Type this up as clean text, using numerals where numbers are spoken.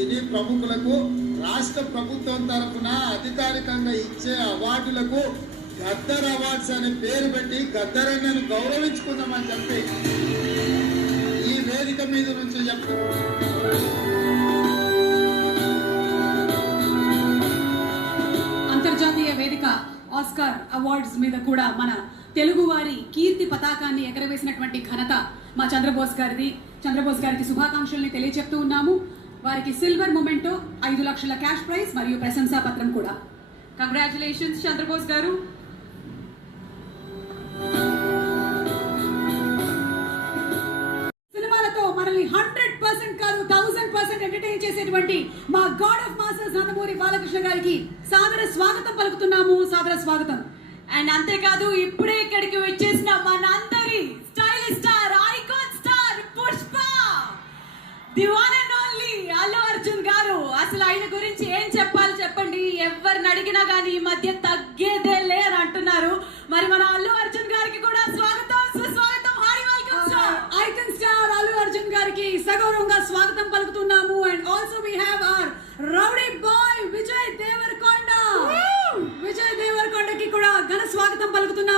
సినీ ప్రముఖులకు రాష్ట్ర ప్రభుత్వం తరఫున అధికారికంగా ఇచ్చే అవార్డులకు గద్దర్ అవార్డ్స్ అనే పేరు పెట్టి గద్దరన్నను గౌరవించుకుందామని చెప్పి ఈ వేదిక మీద నుంచి అంతర్జాతీయ వేదిక ఆస్కార్ అవార్డ్స్ మీద కూడా మన తెలుగు వారి కీర్తి పతాకాన్ని ఎగరవేసినటువంటి ఘనత మా చంద్రబోస్ గారికి శుభాకాంక్షల్ని తెలియజెప్తూ ఉన్నాము. వారికి సిల్వర్ మొమెంటో 5 లక్షల క్యాష్ ప్రైజ్ మరియు ప్రశంసా పత్రం కూడా. కంగ్రాచులేషన్స్ చంద్రబోస్ గారు. సినిమాలతో మనల్ని 100% కాదు 1000% ఎంటర్టైన్ చేసేటువంటి మా God of masters Nandamuri Balakrishna గారికి సాదర స్వాగతం పలుకుతున్నాము. సాదర స్వాగతం. అండ్ అంతేకాదు ఇప్పుడే ఇక్కడికి వచ్చేసిన మనందరి stylish star, icon star Pushpa, the one and only Allu Arjun గారు. అసలు ఆయన గురించి ఏం చెప్పాలి చెప్పండి. ఎవరిని అడిగినా కానీ ఈ మధ్య తగ్గేదే లే అని అంటున్నారు. మరి మన అల్లు అర్జున్ గారికి కూడా స్వాగతం, సుస్వాగతం. Hi, welcome sir. Icon star Allu Arjun గారికి సగౌరవంగా స్వాగతం పలుకుతున్నాము. And also we have our rowdy boy Vijay Deverakonda. Vijay దేవరకొండకి కూడా ఘన స్వాగతం పలుకుతున్నాము.